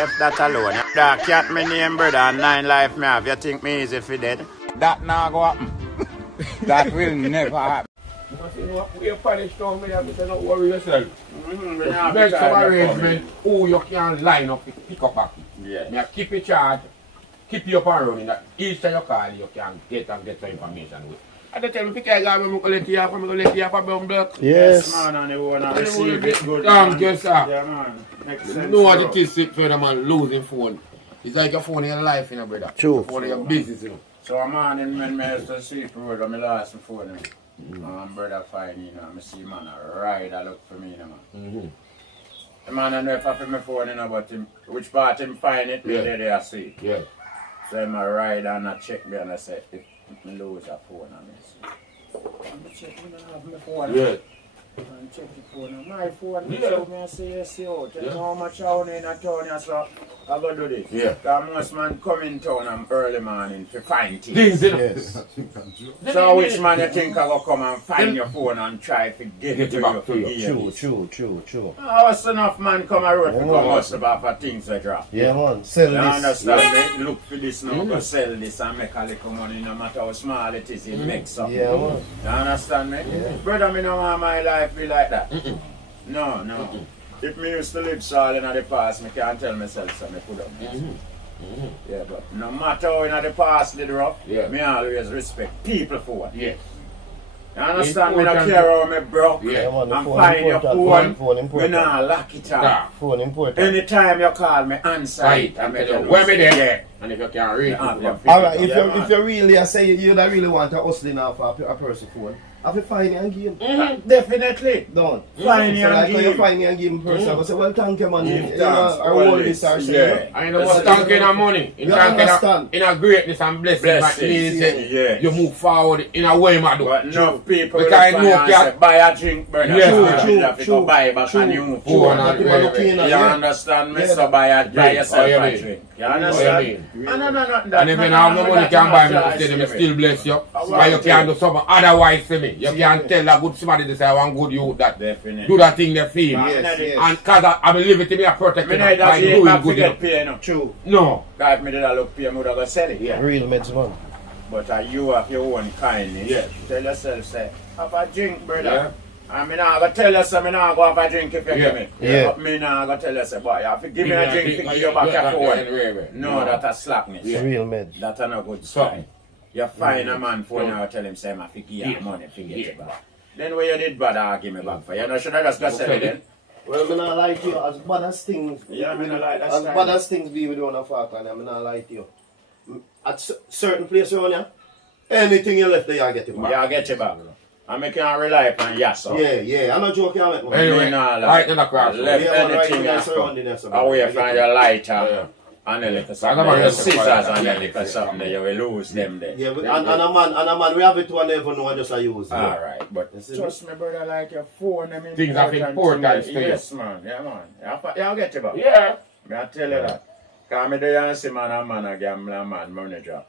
Left that alone. That cat me name, brother, and 9 life me have. You think me easy for dead? That not go happen. That will never happen. You know, we're punished down with that, so don't worry yourself. Mm-hmm. Make some arrangement who you can line up to pick up back. Yeah. You keep your charge, keep you up and running. That each time you call, you can get some information with. At the time, if you can't go, I'm going to let you off, I'm going to let you off a brown block. Yes, man, and you want to receive it good. Thank you, sir. Yeah, man. Makes sense. You know what it is for the man losing phone. It's like your phone in your life, you know, brother. True. Your phone in your business, you know. So a morning when I used to sleep road, when I lost my phone, brother fine, you know, I see man a ride, I look for me, you know, man. The man I know if I put my phone, you know, but him, which part him find it, me there I see. Yeah. So I'm a ride and I check me and I say, if I lose a phone, I see. I check, I don't have my phone. Yeah. And check the phone, my phone, Yeah. so me I say, yes, yo, tell me how much I own in a town, so I go do this. Yeah. Because most man come in town early morning to find things. Things, you know. Yes. So which man you think I go come and find your phone and try to get it it back to you? True. I was enough man come a road to Yeah, come man. us about for things that drop. Yeah, man. Sell You this. understand me? Look for this now, go sell this and make a little money no matter how small it is, it makes up. Yeah, man. You understand me? Yeah. Brother, me no want my life be like that. No. If me used to live so in the past, me can't tell myself so me could have. Yeah, but no matter how in the past did rough, me always respect people for it. Yes. You understand me? I care how me broke. Yeah, man, the I'm phone fine your important, phone phone. important. Me nah lock it up. Phone important. Anytime you call me, answer Right. it. And make tell you you where me know. there. And if you can't read, Yeah, you yeah. can Alright, fix if it. you if you really I say you don't really want to hustling off a person phone, have to find and give him. Definitely. Don't. Find So and like when you give. find and give him person, I say, well thank you man. Give You thanks know, I for hold this. this or say, Yeah. I know what's thanking of money. In You thanking understand? in a greatness and blessing. Blessings, That means that yeah. you move forward in a way, man. But enough people Because will I know find and say, buy a drink, brother. Yeah. So True, you have to go buy back and you move forward. True. People are looking at You understand me? Yeah. So buy yourself you a mean? drink. You What understand? you mean? No. And if you don't have no money, you can buy me to say them still bless you. But you can do something otherwise for me. You can tell a good somebody to say I want good youth that Definitely. do that thing they feel. Yes. And cause I believe it to be a protector Me know that by you doing have to good. You know. get paid, no. True. No. God, if me did a look pay, me would have go sell it. Yeah. Real meds man. But you have your own kindness. Yes. Tell yourself, say, have a drink, brother. Yeah. And me not gonna tell you, say, me not go have a drink if you Yeah. give me. Yeah. But me not gonna tell you, say, boy, you have to give me a drink to give you back your phone. No, that's a slackness. Real meds. That's not a good Something. sign. You find a man phone and you tell him, say, I have to give you money to get it back. Then when you did bad, I'll give me back for you. You know, should I just go sell it then? Well, I'm not lie to you. As bad as things, Yeah, me not lie, that's as fine. bad as things be with one of our time, I'm not lie to you. At certain places around you, anything you left there, you get it back. Yeah, I'll get you back. And me can rely upon yes, sir. Yeah. I'm not joking, I'm not. Anyway, Me not right in the cross. Left Yeah, man, right anything in the else surrounding there, sir. away from your lighter Yeah. and a little I something. got my Your scissors fire. and a little something there, you will lose them there. Yeah, and a man, we have it to never know, just a use. Alright, but You see trust me, brother, like your phone, I mean, Things of importance to you. Yes, man, yeah, man. I'll get you back. Yeah. Me I tell you that. Because me there and see man, a man, a gambler, man, money drop.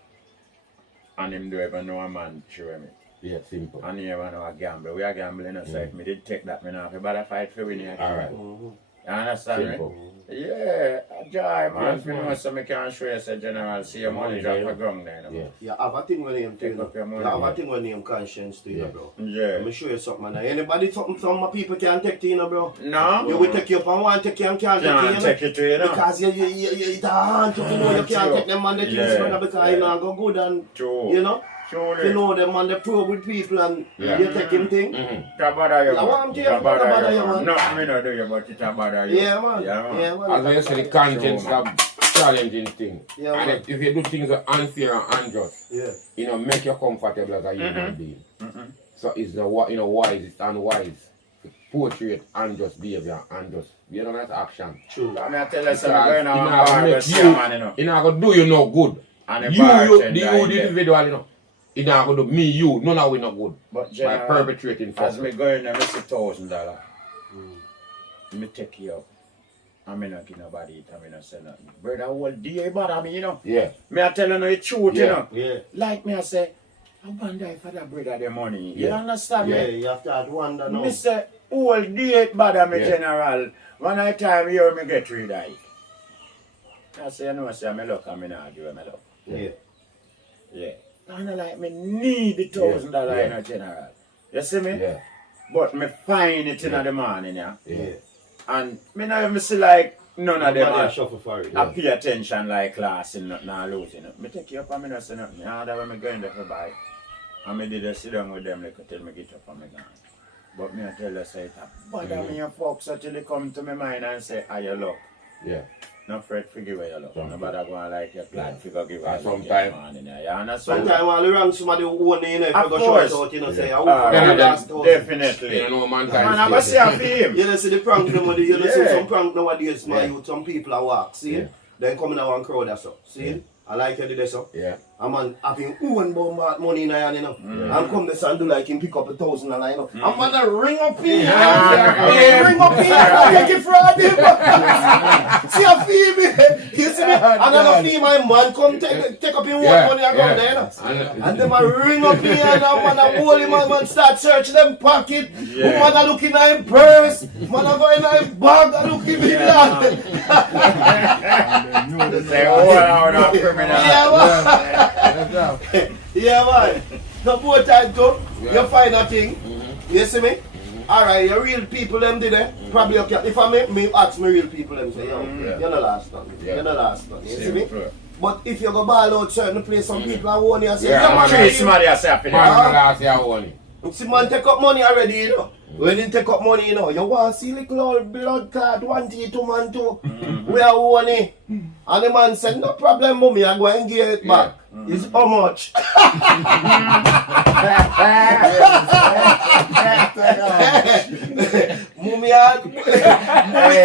And him do even know a man show me. Yeah, simple. And he even know a gambler. We are gambling, so if me did take that, me now, if I fight for winning again. Alright. You understand Simple. me? Yeah, a joy, man. Yes, If you man. know so me can show you, say, General, see your money drop for ground there. Yeah. You have a thing with him too. Take up your You money, have yeah. a thing with him conscience too, Yeah. bro. Yeah. Let me show you something, man. Anybody, some people can't take to you, bro. No? You will take you up and want to take you and can't take you, Can't take it to you, know. Because it's a hand to know you can't take them man the things, Yeah. brother, because you not go good and, True. you know. Surely. You know them man, they probe with people and Yeah. you take him thing. That bother you, Yeah, man. what I'm That saying, bother bother you, you, man. man. No, me not do you, but it a bother you. Yeah, man. Yeah, man. Yeah, man. As I said, the conscience True, is a challenging thing. Yeah, And man. if you do things that are unfair and unjust, Yeah. you know, make you comfortable as a human being. So it's the wise, it's unwise to portray unjust behavior, unjust. You know, that's action. True. I mean, I tell you Because something, going it on not bar make with see man, you know. it not gonna do you no good. And the You, bartender the in there. individual, you know, it not gonna do me, you, none of we no good. But By General, perpetrating as fuck. me going there, me see $1,000. Me take you up. I mean, not give nobody it, I mean, not say nothing. Brother, whole day bother me, you know. Yeah. Me I tell you no, the truth, you Yeah. know. Yeah. Like me, I say, I wonder if I brother the money. You Yeah. understand Yeah, me? you have to wonder now. Me say, whole day it bother me, Yeah. General. One night time, you me get rid of it. I say, you know, say, I'm look, I'm not give him a look. Yeah. Yeah. And I like, me need the $1,000 in a general. You see me? Yeah. But me find it in the morning, yeah. Yeah. And me not even see like none of them Nobody are shuffle for it. I pay attention like class and nothing and losing it. Me take you up and me not say nothing. Yeah, that when me going there for buy. And me did sit down with them like till me get up and me gone. But me I tell you say it bother me and folks until they come to my mind and say, are you luck? Yeah. No fret figure where you look. Nobody going like your glad figure give And you sometime- morning. You understand? Sometimes while you run somebody who own it, you know, if Of you go course. short out, you know, say, I Yeah, will last Definitely. You know, Man, I'm going to say I feel him. You know, see the prank nowadays, you know, see Yeah. some prank nowadays, my Yeah. youth, some people are walk, see? Yeah. Then come in a one crowd or so, see? Yeah. I like you do this, so. Yeah. A man having own bomb money in your hand, you know. And come this and do like him pick up $1,000, you know. I'm gonna ring up here. Yeah. Ring up here and take it from him. See a fee me. You see me? Another fee, my man, come take up him Yeah, one money and yeah. come there, you know. And- And them a ring up here and a man hold him and man start searching them pocket. Yeah. Man a looking at him purse. Man a go in him bag and looking in that. Say, oh, I'm a criminal. Yeah, man. Yeah, man. The boat time come, you find a thing. You see me? Alright, your real people them did it. Probably okay. If I me ask me real people them say, yo, Yeah. you're not last one. Yeah. You're not last one. You see me? Simple. But if you go ball out certain place, some people are warning you say, Yeah, yeah, man. Treat somebody as happy. Man, the last year only. see man take up money already, you know. When you take up money, you know, you want to see little old blood clot, 1 day, 2 man too. We are money. And the man said, no problem, mommy, I go and get it back. It's how much? Mommy, we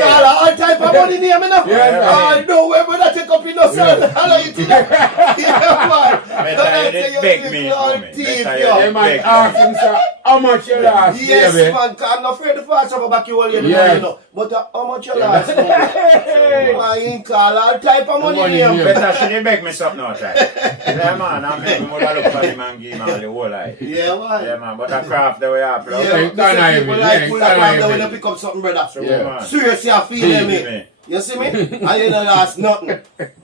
call all type of money name, you know. I know where we take up in the sun. I know you see that. Yeah, man. Better you did beg me, mommy. Thief, Better yo. you Hey did man, beg ask him sir, how much you last, Yes, baby? man, cause I'm not afraid to fast over back you all you Yes. you know. But how much you last? I ain't call all type of money Money name. name. Better she did beg me something now, try. Yeah, man, I make me mother look for him and give him all the whole life. Yeah, man. Yeah, man, but the craft the way I play. Yeah, ain't done listen, it, people man. like Ain't pull done up it, after when man. you pick up something, brother. So, Yeah. man, Seriously, I feel believe me. me. You see me? I ain't last nothing.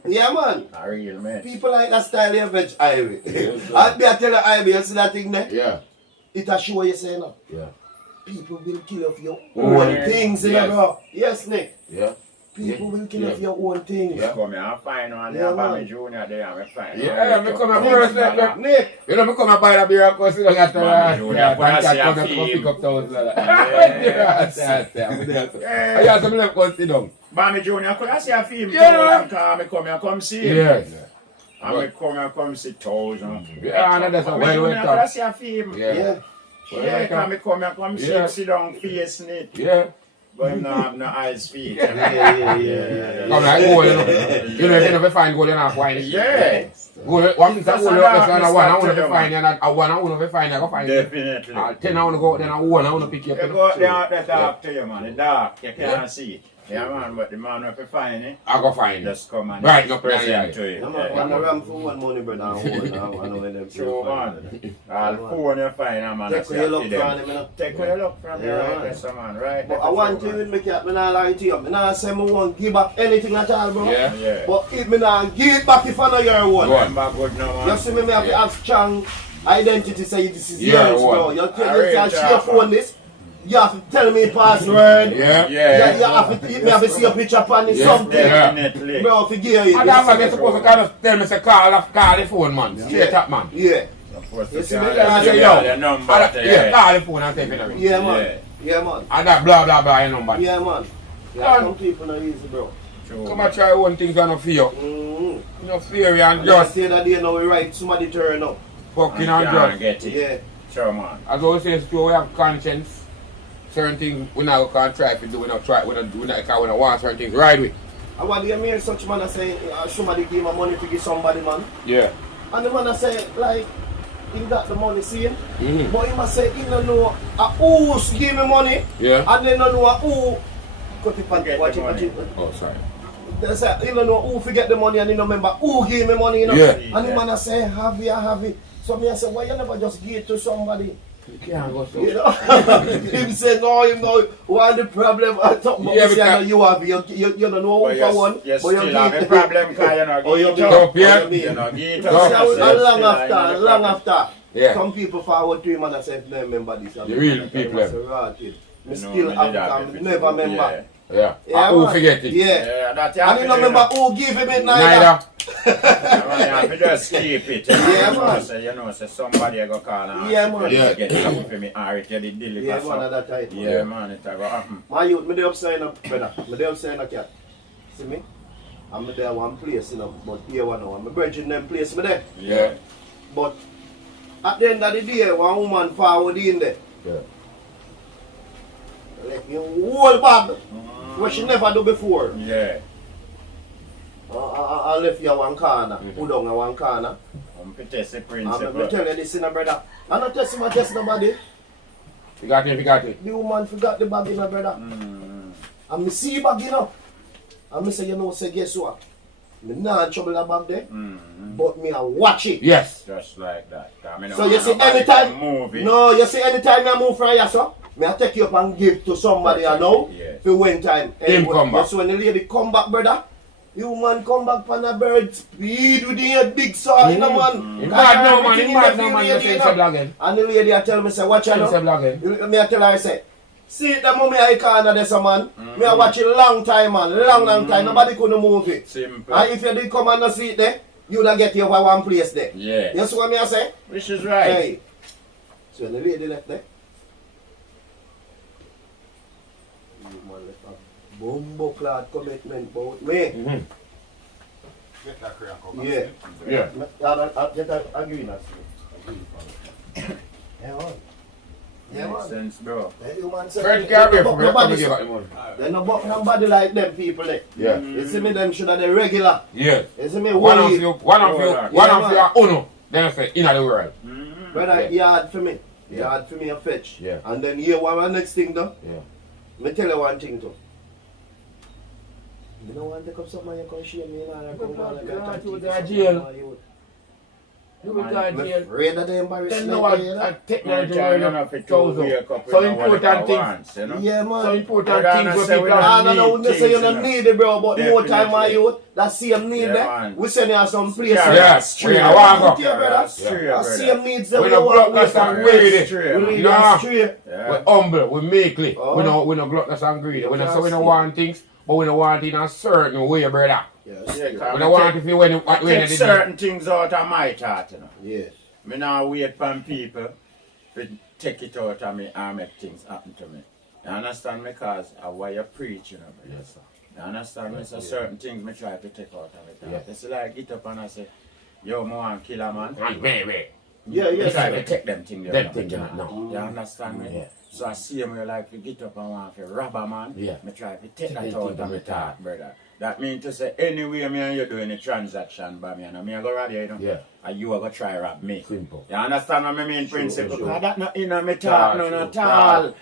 Yeah, man. A real man. People like that style of veg highway. Yes, sir. I'll be a tell you highway, you see that thing there? Yeah, It a show you say now. yeah, People will kill off your Oh, own yeah. things, you Yes. know, bro. Yes, Nick. yeah. People will kill Yeah. off your own things. Yeah. Come here, I'm fine one. Yeah, Yeah, man. Bobby Junior there, I'm fine. Yeah, me come and first let me. Nick. You know, me come and buy the beer and go sit down at the Man, Junior, yeah, put us and in come a and film. pick up those like that. Yes. Yeah. I got some left go sit down. Bobby Junior, could I see a film? Yeah. Come come here, come see him. Yes. I'm come here, come see 1,000. Yeah, and that's a Bobby well Junior, went could I up. see a film? Yeah. Yeah. Yeah, come here, come see Yeah. him, sit down, face it. Yeah. But him not have no eyes, feet. Yeah. Come like goal, you know. You know, if you never find goal, you're not find it. Yeah. Goal, one piece of goal, That's that's another on a one, I want mistake to to find you, and a one, I want to find you, I go find you. Definitely. 10, I want to go, then a one, I want to pick you up. You you go know. there out the dark to you, man. The dark, you can't Yeah. see it. Yeah, man, but the man if you find it, I go find you. just come and Right, no present plan, to you. I'm not Yeah. gonna ram for one money, brother. I know when them True, man. All phone you find, man. Take where you look from them, you know. Take where you look from Yeah, there, man. right, yes, man. Right. But I want to with me cat, me not lie to you. Me not say me won't give back anything at all, bro. Yeah. Yeah. But if me not give it back if I know your one. Go on. Remember good now, man. You see me have to have strong identity, say this is Yeah, yours, one. bro. You tell Alright, you can share yeah, phone this. You have to tell me password. Yeah. Yeah. You have to me have to see your picture upon it, Yeah. something. Definitely. Bro, forgive you. And that's why they're supposed to kind of tell me, say, call the phone, man. Straight up, man. Yeah. Supposed You to see call me? you, I say, give yo, you the number. yeah, call the phone and take it away. Yeah, man. Yeah. Yeah, man. And that blah, blah, blah, your number. Yeah, man. Yeah, Man. some people not easy, bro. True, Come man. and try one things and no fear. Mm-hmm. No fear and Just just say that day now we right, somebody turn up. fucking And and can't just. get it. Yeah. Sure, man. As always says, we have conscience. Certain things we not gonna try to do, we not try, we not because we not want certain things right with. I want to hear such man say somebody give my money to give somebody, man. Yeah. And the man say like he got the money, see him? Mm-hmm. But he must say he don't know who's give me money Yeah. and they don't know who cut it Forget watch the it, watch money. it. Oh, sorry. They say he don't know who forget the money and he don't remember who give me money, you know. Yeah. And the man say have it. So me I say why you never just give it to somebody You can't go so. You know? Him say no, him know what the problem I talk about Yeah, say, because- I know you have you don't know But one for one. you but still have a problem because you know Oh, you get mean- up. Up, yeah. you mean- You know get Go. up. See, You still long have a after, problem. Yeah. some people forward to him and I say, no, remember this. The real people, I say, right, yeah. Me You know, still me have did have it, it. never remember. Yeah. Yeah, Who man. forget it? Yeah. Yeah, that you And have you to don't do, remember you know. who give him it neither. Neither. Yeah, man, you have to just keep it. You know, Yeah, you know, man. say, you know, say somebody go call and Yeah, ask man. if you Yeah. get something for me or if you did deliver Yeah, man, something. at that time. Yeah, man, it a go happen. My youth, me dey upside down, brother. Me dey upside down, cat. See me? I'm there one place, you know, but here one now. My brethren them place me there. Yeah. But at the end of the day, one woman forward in there. Yeah. Like you whole bag, what she never do before. Yeah. I left you one corner, put down in one corner. To test the And principle. me tell you this, brother. I'm not testing my test nobody. You got it, you got it. The woman forgot the bag in her, brother. And me see bag, you know. And me say, you know, say, guess what? Me not in trouble about there, but me I watch it. Yes. Just like that. I mean, So you see, anytime, no, you see, anytime I move from here, so, me I take you up and give to somebody I know, Yeah. for when time. Him come back. So when the lady come back, brother, you man come back from a bird speed with the big saw, you know, man. He mad now, man. Everything He in mad the now, man. field, You you say know. it's again. And the lady I tell me, say, watch out Say now. again. Me I tell her, I say, see the mommy I corner this man. Me I watch it long time, man. Long time. Nobody couldn't move it. Simple. And if you did come and not see it there, you'd have get you over one place there. Yeah. You see what me I say? Which is right. Hey. So when the lady left there, you man left a bumbo clad commitment about me. Yeah. Yeah. I get a agreement. Yeah, man. Yeah, Makes man. sense, bro. The human say, Fred can't wait for me. Come nobody and give out the money. they no buck nobody like them people there. Yeah. You see me, them should have the regular. Yes. You see me, One of worry. you, Yeah, one of man. you are uno. Then I say, in the world. Brother, Yeah. hard for me. Yeah. Hard for me a fetch. Yeah. And then here, what my next thing though? Yeah. Me tell you one thing too. You don't want to take up something you can share me and I come down like Yeah, a you tattoo go to for jail. something, you. You will go I'm to jail. afraid of the embarrassment. Then no one you know? technology No, will you know, not if it chose will wake up. up, So you know what important it things. wants, you know? Yeah, man. So important Brother, things I where say we people don't are I don't know, need say you things, don't you know. need it, bro, but more time my Definitely. youth, that same need Yeah, there. man. We send you some place. Yeah, Yeah, straight. I want to go. Yeah, brother. That's true, That brother. same needs that We we don't want block with us and and greedy. Straight, we man. need Yeah. that straight. Yeah. We're humble, we're meekly. Oh. We don't gluttonous and greedy. We don't say we don't see. want things, but we don't want it in a certain way, brother. Yes. Yeah, We come don't want it when take it certain things out of my thought, you know. Yes. Me now wait for people to take it out of me and make things happen to me. You understand me? Because of what you preach, you know, brother. Yes, sir. You understand me? So certain things me try to take out of it. Yeah. It's like get up and I say, yo, me want kill a man. Wait. Yeah, You yes. try to take them things Them out of things, me. no. You understand me? Yeah. So I see him like to get up and want to rob a man. Yeah. Me try to take Take that them out things of out my of thought, brother. That means to say anyway me and you doing a transaction by me and me I go rob you, you know. Yeah. And you are going to try rob me. Simple. You understand what I mean, principle? sure. Because that not in my talk, none at Sure. all.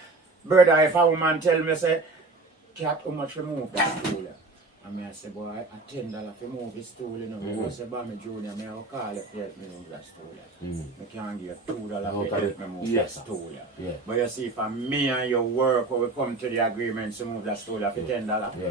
Brother, if a woman tell me, say, Cat, how much we move that stool? And me I say, boy, I $10 for move this stool, you know. Mm-hmm. I say, Bammy Junior, me I will call you to help me move that stool. Mm. I can't give you $2 No, to help me move yes, that sir. stool. Yeah. But you see, for me and your work, when we come to the agreement to move that stool for $10, Yeah.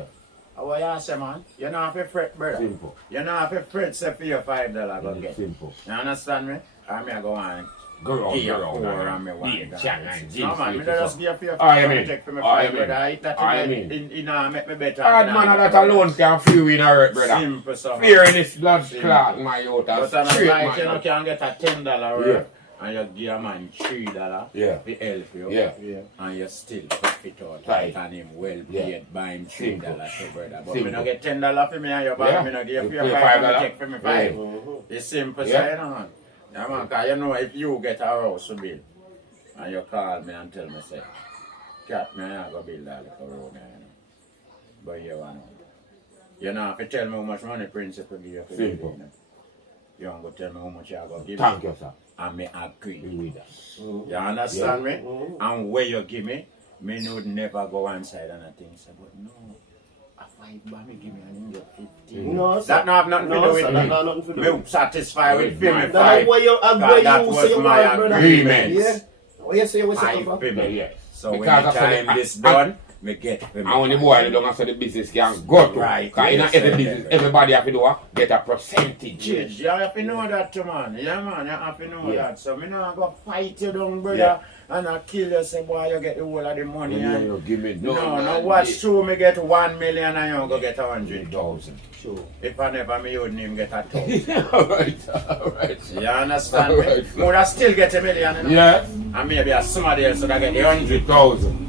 what you say, man? You don't have to fret, brother. Simple. You don't have to fret, say, for your $5 go get. Simple. You understand me? I mean, I go on. Go Give you on, $4 go and me on. want Yeah, it. chat, man. No, man, me just give you I $5 mean. take for me I $5, mean. brother. I eat that I in mean. make me better. Hard man, that alone can free you in a hurt, brother. Simple, so. Fear in this blood Simple. clot, my youth. But That's I'm straight, like, you know, man. can get a $10 worth, and you give a man $3 Yeah. to help you. Yeah. And you still profit out Right. and him well Yeah. paid buying $3 so brother. But Simple. me not get $10 for me and your Yeah. bag, me not give you You pay $5 $5. take for me $5. Yeah. It's simple, Yeah. so you know, man. Yeah, man, because you know if you get a house to build and you call me and tell me, say, Cat, me I go build that little road, you know. But you want to. You know, if you tell me how much money principal give you for build it, Simple. you know. You don't go tell me how much you go give Thank me. you, sir. And me agree. We with that. You understand me? Mhm. And where you give me would never go one side and I think, so, but no. A $5 me give me and you get 15. No, sir. That not have nothing to No, do sir, with that me. not nothing to do Me satisfied with With me my That's $5. why you That agree, you was say you my want, brother. agreement. Yeah. Oh, yes, you was Five set up. for me. Yeah. So Because when the I said time it- this done, me get for me. And when the boy don't so the business can go to. Right, Because in yes, every yes, business, yes. everybody have to do what? Get a percentage. You have to know that too, man. Yeah, man, you have to know Yeah. that. So me not go fight you down, brother, Yeah. and I kill you, say, boy, you get the whole of the money. Yeah, and- you give me no, watch true, me get 1 million and you go get 100,000. Sure. If I never me would name get 1,000. Alright. You understand Alright, me? Would I still get 1 million, you know? Yeah. And maybe somebody else would I get the 100 100,000.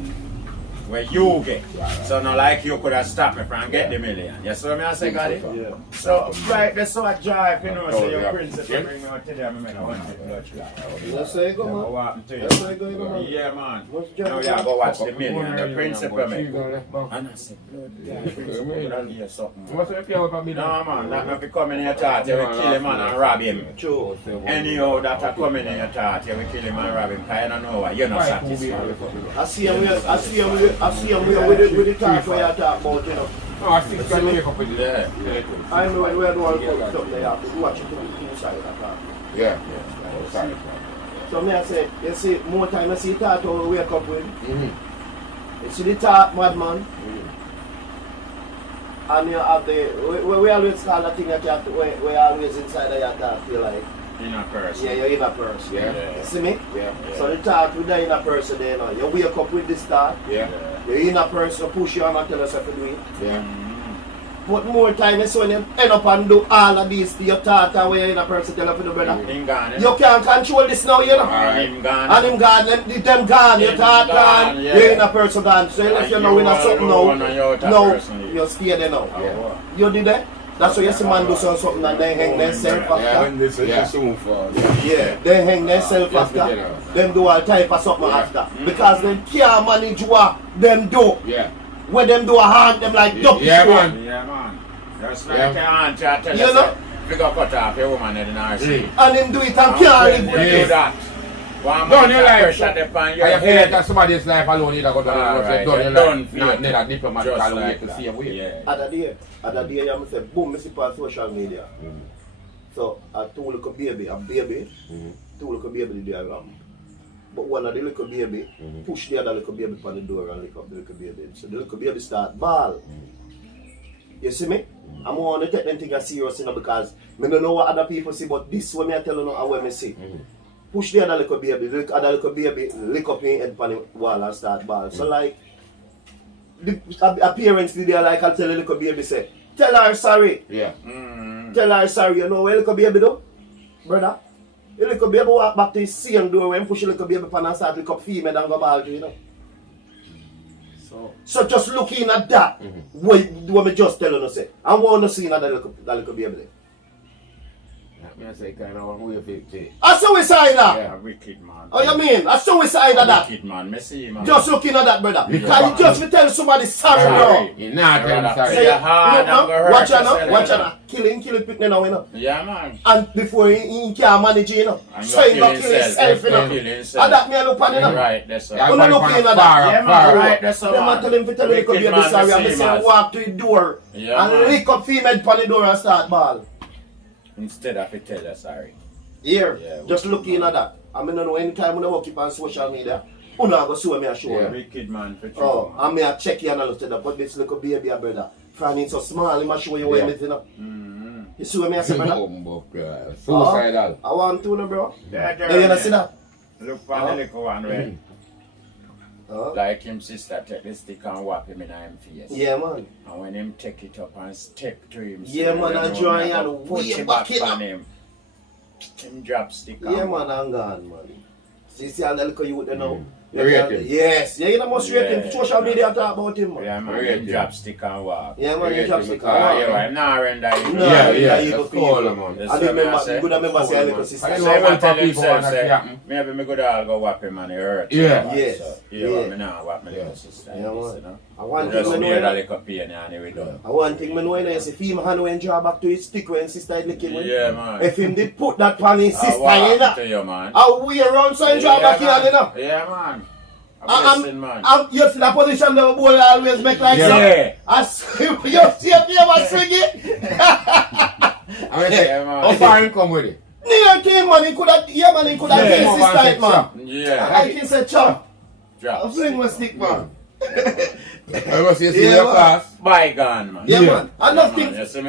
where you get. So not like you could have stopped me from get the million. You see what I say, Gaddy? Yeah. So right, that's so I drive, you know, so your Yeah. principal Yeah. bring me out today, I make 100 blood sugar. That's how you go, What man. happened to you? That's how you go, man. Yeah, man. What's Now job? you go watch the million, the principal me. What's And I said, blood, yeah, principal would have hear something. the care about me? No, man, that not be coming here thought you will kill him and rob him. True. Anyhow, that a coming in your thought you will kill him and rob him, because you don't know why, you're not satisfied. I see him with the talk where you talk about, you know. No, I think I make up with Yeah. I know where the one comes up there, you have to watch it to the inside of that talk. Yeah. Sorry. So me I say, you see, more time I see talk how we wake up with. Mm-hmm. You see the talk, madman. And you have the, we always call that thing that you have to, we always inside of your talk feel like, In a person. yeah, you're in a person. Yeah. You see me? Yeah. So the talk with the inner person there, you know. You wake up with this talk, Yeah. the inner person push you on and tell us what to do it. Yeah. But more time is when you end up and do all of these to your thought and where you're in a person tell you to do, brother. Him gone, You can't control this now, you know. Alright. Him gone. And him gone, them gone, your Him thought gone, gone, yeah. you're in a person gone. So if And you know in a you something alone and you're out of now, person. you're scared there now. Yeah. You did that? That's why you see man do something and they hang themselves Yeah. after. When this is Yeah. soon for Yeah, they hang themselves Yes, after. we did, Them do all type of something Yeah. after. Because them can't manage what them do. Yeah. When them do a hand, them like duck Yeah, short. man. Yeah, man. Just like Yeah. your aunt try to tell You you, know? say, we got cut off your woman in the RC. And him do it and can't live When with you it. do that, one Done man your can life. pressure the pan your I feel like head. that somebody's life alone, you got to Alright, done your you're life. done for Not it. need a diplomatic Just way like to that. see a way. Yeah. Other day, I say, boom, I see on social media. So, I two little baby, a baby, two little baby the diagram. But one of the little baby push the other little baby on the door and lick up the little baby. So the little baby start ball. You see me? I'm going to take them things serious, you know, because I don't know what other people see, but this one I tell you now what I see. Push the other little baby, the other little baby lick up your head on the wall and start ball. So like, the appearance video, like I tell the little baby say, tell her sorry. Yeah. Tell her sorry, you know what little baby do? Brother? The little baby walk back to his same door when push the little baby pan and start lick up female and go ball to, you know. So just looking at that, what me just telling you say, I want to see that little baby there. I say kind of way to I suicide that. Yeah. A wicked man. Oh, you mean? I suicide A that. wicked man. Me see him. Just looking at that, brother. Yeah. Because you just me tell somebody sorry, Sorry. bro. You're not telling me Say sorry. Say, your heart, you know, I'm gonna hurt watch out yourself, now, watch you out know. now. Kill it picking now, you know. Yeah, man. And before he can't manage it, you know. And So he not kill himself, you know. Kill himself. And that me look on, you know. Right, that's all. Yeah, When but you look from in at far, that, Yeah, man, far. right, that's all. Them I tell him to tell the little Wicked baby man, sorry, and the me same say as. walk to the door Yeah, and man. lick up female pan the door and start ball. Instead of it tell you sorry. Here, Yeah, just wicked looking man. at that. I mean, I know anytime when I walk up on social media, you know, I go show me a show. Yeah. Wicked man for true. Oh, man. and me a check you and I look at that, but this little baby, brother, Fran is so small, he must show you Yeah. anything. Mm-hmm. You see what me I say, brother? Suicidal. I want to know, bro. Yeah, Hey, you know, see that? Look for the little one, right? Like him sister take the stick and whap him in him face. Yeah, man. And when him take it up and step to him, Yeah, man, and try and put way it back back in on up. him. Him drop stick Yeah, and man, I'm gone, man. See all the little youth there now. You rate him? Yes. Yeah, you know, must rate him. Yeah. Social media talk about him, man. Yeah, man, Rate him him. drop stick and walk. Yeah, man, you Rate drop him stick. because, Yeah, I'm not render him. No, Yeah, yeah, yeah, you that's go cool, feel, man. Yes, I sir, remember, man, you could remember say a little man. sister. I So know him what a tell people himself, wanna say, see happen. maybe me could all go whap him and it hurt. Yeah. Yes. So, Yeah. yeah, me not whap my Yeah. little sister. Yeah, this, man. you know. I want Just thing hear I that know. little pain and we done. I want thing I know, you see, female hand when draw back to his stick when sister is licking him. Yeah, man. If him did put that pan his I sister walk in to that, you, man. how we around so he draw Yeah, back here, man. you know. Yeah, man. A I'm, blessing, man. you see the position the boy always make like Yeah. that. I see you see if you ever swing it. I mean, say, Yeah, man. how far him come with it? Near team man, he could have taste come this over and type, say man. chop. Yeah. Like he said, chop. Drop. Fling my stick, man. I must say, see Yeah, your man. class. Bygone, man. Yeah, Yeah. man. Enough Yeah, man. things. You see me?